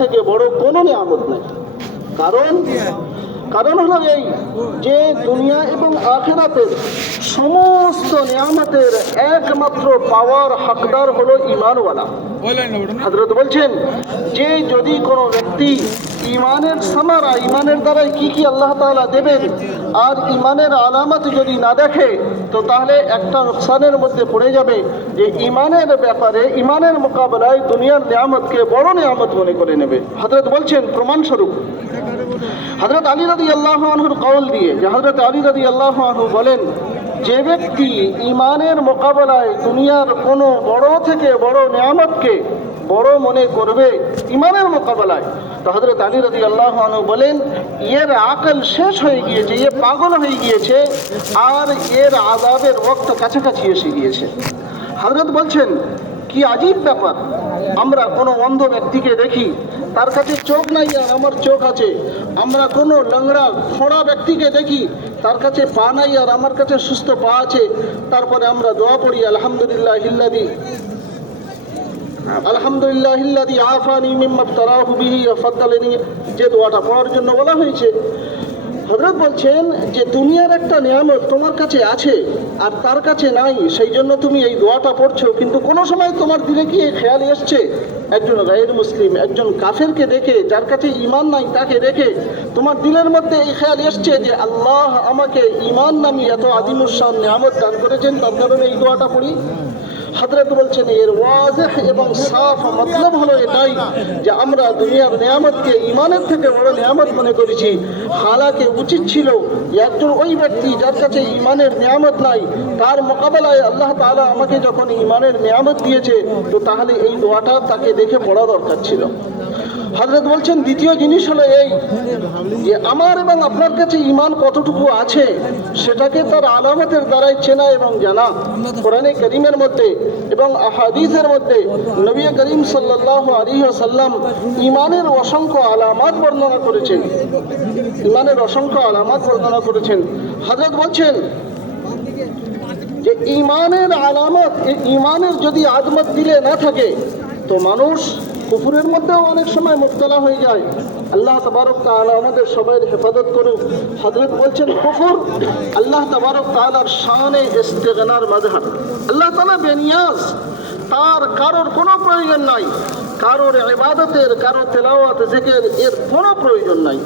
থেকে বড় কোনো নিয়ামত নেই। কারণ হলো এই যে দুনিয়া এবং আখিরাতের সমস্ত নিয়ামতের একমাত্র পাওয়ার হকদার হলো ঈমানওয়ালা। হযরত বলছেন যে যদি কোনো ব্যক্তি ঈমানের সামারা, ঈমানের দ্বারাই কি আল্লাহ তাআলা দেবেন, আর ঈমানের আলামত যদি না দেখে তো তাহলে একটা নুকসানের মধ্যে পড়ে যাবে যে ঈমানের ব্যাপারে, ঈমানের মোকাবেলায় দুনিয়ার নিয়ামতকে বড় নিয়ামত মনে করে নেবে। হযরত বলছেন প্রমাণস্বরূপ হযরত আলী রাদিয়াল্লাহু আনহুর কওল দিয়ে, যে হযরত আলী রাদিয়াল্লাহু আনহু বলেন যে ব্যক্তি ঈমানের মোকাবেলায় দুনিয়ার কোনো বড় থেকে বড় নিয়ামতকে বড় মনে করবে ঈমানের মোকাবেলায়, তো হযরত আলী রাদিয়াল্লাহু আনহু বলেন এর আকল শেষ হয়ে গিয়েছে, এ পাগল হয়ে গিয়েছে, আর এর আযাবের ওয়াক্ত কাছাকাছি এসে গিয়েছে। হযরত বলছেন কি আজীব ব্যাপার, আমরা কোনো অন্ধ ব্যক্তিকে দেখি, তার কাছে চোখ নাই আর আমার চোখ আছে। আমরা কোনো লংড়া খোঁড়া ব্যক্তিকে দেখি, তার কাছে পা নাই আর আমার কাছে সুস্থ পা আছে। তারপরে আমরা দোয়া পড়ি আলহামদুলিল্লাহিল্লাযী আফানি মিম্মা ইফতারাহু বিহি ওয়া ফাদ্দালানি, যে দোয়াটা পড়ার জন্য বলা হয়েছে। হযরত বলছেন যে দুনিয়ার একটা নিয়ামত তোমার কাছে আছে আর তার কাছে নাই, সেই জন্য তুমি এই দোয়াটা পড়ছো, কিন্তু কোনো সময় তোমার দিলে কি এই খেয়াল এসছে একজন গায়র মুসলিম, একজন কাফেরকে দেখে, যার কাছে ঈমান নাই তাকে দেখে তোমার দিলের মধ্যে এই খেয়াল এসছে যে আল্লাহ আমাকে ঈমান নামী এত আযীমুশ শান নিয়ামত দান করেছেন, তার কারণে এই দোয়াটা পড়ি। হযরত বলছেন এর ওয়াজিহ এবং সাফ মতলব হলো এটাই যে আমরা দুনিয়ার নিয়ামতকে ঈমানের থেকে বড় নিয়ামত মনে করেছি। হালাকে উচিত ছিল একজন ওই ব্যক্তি যার কাছে ঈমানের নিয়ামত নাই, তার মোকাবেলায় আল্লাহ তাআলা আমাকে যখন ঈমানের নিয়ামত দিয়েছে, তো তাহলে এই দোয়াটা তাকে দেখে পড়া দরকার ছিল। হযরত বলছেন দ্বিতীয় জিনিস হলো এই যে আমার এবং আপনার কাছে ঈমান কতটুকু আছে সেটাকে তার আলামতের দ্বারাই চেনা এবং জানা। কোরআনে কারীমের মধ্যে এবং আহাদিসের মধ্যে নবী করিম সাল্লাল্লাহু আলাইহি ওয়াসাল্লাম ঈমানের অসংখ্য আলামত বর্ণনা করেছেন, ঈমানের অসংখ্য আলামত বর্ণনা করেছেন। হযরত বলছেন যে ঈমানের আলামত, ঈমানের যদি আজমত দিলে না থাকে তো মানুষ কুফরের মধ্যেও অনেক সময় মুবতলা হয়ে যায়। আল্লাহ তাবারক তাআলা আমাদের সবাইয়ের হেফাজত করুক। হযরত বলছেন কুফর আল্লাহ তাবারক তাআলার শানে ইস্তিগনার মাযহার। আল্লাহ তাআলা বেনিয়াজ, তার কারোর কোনো প্রয়োজন নাই, কারোর ইবাদতের, কারোর তেলাওয়াত, জিকির এর কোনো প্রয়োজন নাই।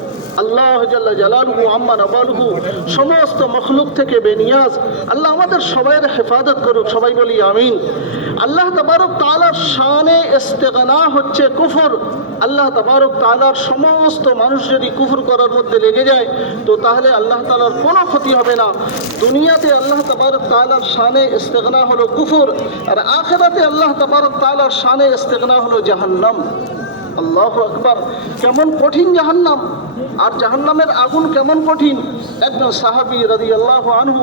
আল্লাহ জাল্লা জালালুহু আম্মা নাবালুহু সমস্ত মখলুক থেকে বেনিয়াজ। আল্লাহ আমাদের সবাইয়ের হেফাজত করুক, সবাই বলি আমিন। আল্লাহ তাবারক তাআলার শানে ইস্তিগনা হচ্ছে কুফর। আল্লাহ তাবারক তাআলার সমস্ত মানুষ যদি কুফর করার মধ্যে লেগে যায় তো তাহলে আল্লাহ তাআলার কোনো ক্ষতি হবে না। দুনিয়াতে আল্লাহ তাবারক তাআলার শানে ইস্তিগনা হলো কুফর, আর আখিরাতে আল্লাহ তাবারক তাআলার শানে ইস্তিগনা হলো জাহান্নাম। আল্লাহু আকবার, কেমন কঠিন জাহান্নাম, আর জাহান্নামের আগুন কেমন কঠিন। একজন সাহাবী রাদিয়াল্লাহু আনহু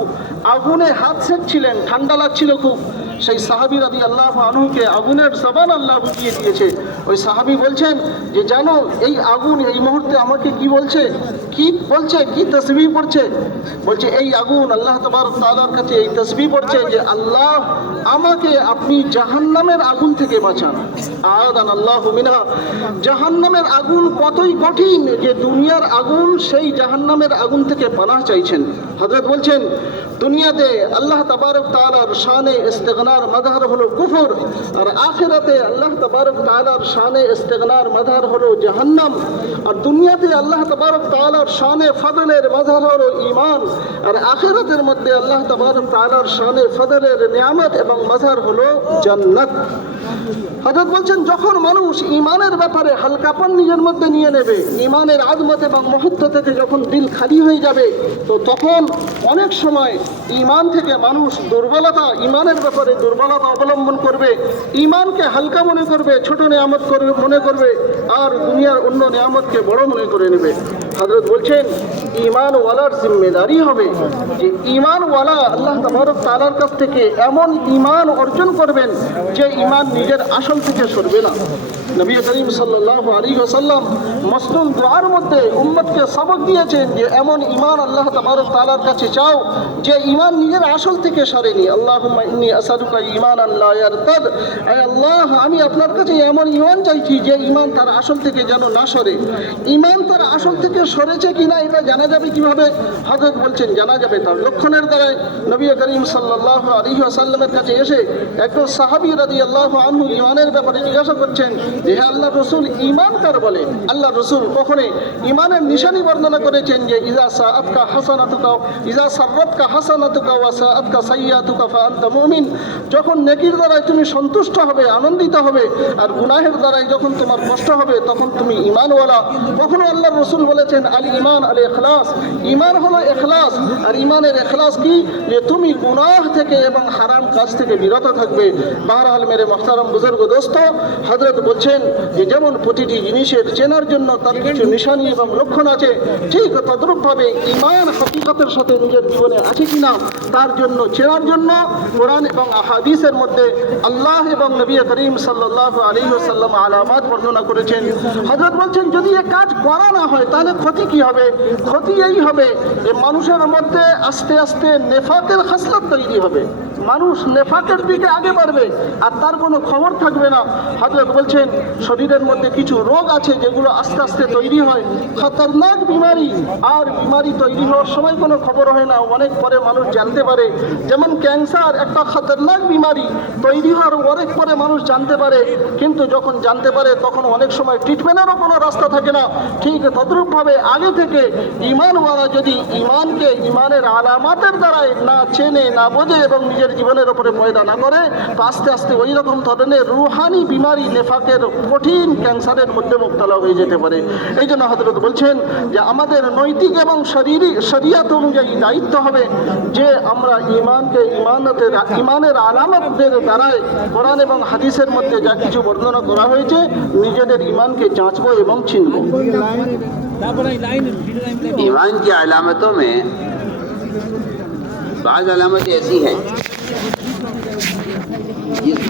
আগুনে হাত সেঁকছিলেন, ঠান্ডা লাগছিল খুব। সেই সাহাবী রাদিয়াল্লাহু আনহুকে আগুনের জবান আল্লাহ বুঝিয়ে দিয়েছে। ওই সাহাবী বলছেন যে জানো এই আগুন এই মুহূর্তে আমাকে কি বলছে, কি বলছে, কি তাসবিহ পড়ছে। বলছে এই আগুন আল্লাহ তাবারক তাআলার কাছে এই তাসবিহ পড়ছে যে আল্লাহ আমাকে আপনি জাহান্নামের আগুন থেকে বাঁচান। আযান আল্লাহু মিনহা। জাহান্নামের আগুন কতই কঠিন যে দুনিয়ার আগুন সেই জাহান্নামের আগুন থেকে পানাহ চাইছেন। হযরত বলছেন দুনিয়াতে আল্লাহ তাবারক তাআলার শানে ইস্তিগনার মাযহার হলো কুফর, আর আখিরাতে আল্লাহ তাবারক তাআলার শানে ইস্তিগনার মাযহার হলো জাহান্নাম। আর দুনিয়াতে আল্লাহ তাবারক তাআলার শানে ফজলের মাযহার হলো ঈমান, আর আখিরাতের মধ্যে আল্লাহ তাবারক তাআলার শানে ফজলের নিয়ামত এবং মাযহার হলো জান্নাত। হযরত বলছেন যখন মানুষ ঈমানের ব্যাপারে হালকাপন নিজের মধ্যে নিয়ে নেবে, ঈমানের আজমত এবং মহত্ব থেকে যখন দিল খালি হয়ে যাবে তো তখন অনেক সময় ঈমান থেকে মানুষ দুর্বলতা, ঈমানের ব্যাপারে দুর্বলতা অবলম্বন করবে, ঈমানকে হালকা মনে করবে, ছোট নিয়ামত করবে মনে করবে, আর দুনিয়ার অন্য নিয়ামতকে বড় মনে করে নেবে। হযরত বলছেন ঈমানওয়ালার জিম্মেদারি হবে যে ঈমানওয়ালা আল্লাহ তাবারক তাআলার কাছ থেকে এমন ঈমান অর্জন করবেন যে ঈমান নিজের আসল থেকে সরবে না। নবী করিম সাল্লাল্লাহু আলাইহি ওয়াসাল্লাম মসনুন দুআর মধ্যে উম্মতকে সবক দিয়েছেন যে এমন ঈমান আল্লাহ তাবারক তাআলার কাছে চাও যে ঈমান নিজের আসল থেকে সরেনি। আল্লাহুম্মা ইন্নী আসআলুকা ঈমানান লা ইয়ারতাদ, আয় আল্লাহ আমি আপনার কাছে এমন ঈমান চাইছি যে ঈমান তার আসল থেকে যেন না সরে। ঈমান তার আসল থেকে সরেছে কিনা এটা জানা যাবে কিভাবে? হযরত বলছেন জানা যাবে তার লক্ষণের দ্বারাই। নবী করিম সাল্লাল্লাহু আলাইহি ওয়াসাল্লামের কাছে এসে একজন সাহাবী রাদিয়াল্লাহু আনহু ঈমানের ব্যাপারে জিজ্ঞাসা করছেন যে হে আল্লাহর রাসূল ঈমান কার বলে? আল্লাহর রাসূল কখনো ঈমানের নিশানি বর্ণনা করেছেন যে ইযা সাআতকা হাসানাতুকা ইযা সাররাতকা হাসানাতুকা ওয়া সাআতকা সাইয়্যাতুকা ফা আনতা মুমিন। যখন নেকির দ্বারাই তুমি সন্তুষ্ট হবে, আনন্দিত হবে, আর গুনাহের দ্বারাই যখন তোমার কষ্ট হবে তখন তুমি ঈমানওয়ালা। কখনো আল্লাহর রাসূল বলেছেন আল ঈমান আল ইখলাস, ঈমান হলো ইখলাস। আর ঈমানের ইখলাস কি? যে তুমি গুনাহ থেকে এবং হারাম কাজ থেকে বিরত থাকবে। বাহরহাল মেরে মুহতারাম বুজুর্গ দোস্ত, হযরত বলছেন যে যেমন প্রতিটি জিনিসের চেনার জন্য তার কিছু নিশানি এবং লক্ষণ আছে, ঠিক তদ্রূপভাবে ঈমান হাকিকতের সাথে নিজের জীবনে আছে কিনা তার জন্য চেনার জন্য কোরআন এবং আহাদিসের মধ্যে আল্লাহ এবং নবী করিম সাল্লাল্লাহু আলাইহি ওয়াসাল্লাম আলামাত বর্ণনা করেছেন। হযরত বলছেন যদি এ কাজ করা না হয় তাহলে ক্ষতি কি হবে? ক্ষতি এই হবে যে মানুষের মধ্যে আস্তে আস্তে নেফাকের খাসলত তৈরি হবে, মানুষ নেফাকের দিকে আগে বাড়বে আর তার কোনো খবর থাকবে না। হযরত বলছেন শরীরের মধ্যে কিছু রোগ আছে যেগুলো আস্তে আস্তে তৈরি হয়, খতরনাক বিমারি। আর বিমারি তৈরি হওয়ার সময় কোনো খবর হয় না, অনেক পরে মানুষ জানতে পারে। যেমন ক্যান্সার একটা খতরনাক বিমারি, তৈরি হওয়ার অনেক পরে মানুষ জানতে পারে, কিন্তু যখন জানতে পারে তখন অনেক সময় ট্রিটমেন্টেরও কোনো রাস্তা থাকে না। ঠিক তদ্রূপভাবে আগে থেকে ঈমানওয়ালা যদি ঈমানকে ঈমানের আলামাতের দ্বারাই না চেনে, না বোঝে এবং নিজের জীবনের উপরে পয়দা না করে, তো আস্তে আস্তে ওই রকম ধরনের রুহানি বিমারি, নেফাকের কঠিন ক্যান্সারের মধ্যে মুবতলা হয়ে যেতে পারে। এই জন্য হযরত বলছেন যে আমাদের নৈতিক এবং শরীয়ত অনুযায়ী দায়িত্ব হবে যে আমরা ঈমানকে ঈমানের আলামতদের দ্বারাই কোরআন এবং হাদিসের মধ্যে যা কিছু বর্ণনা করা হয়েছে নিজেদের ঈমানকে যাঁচবো এবং চিনব। ईमान की अलामतों में बाज़ अलामतें ऐसी हैं जिसको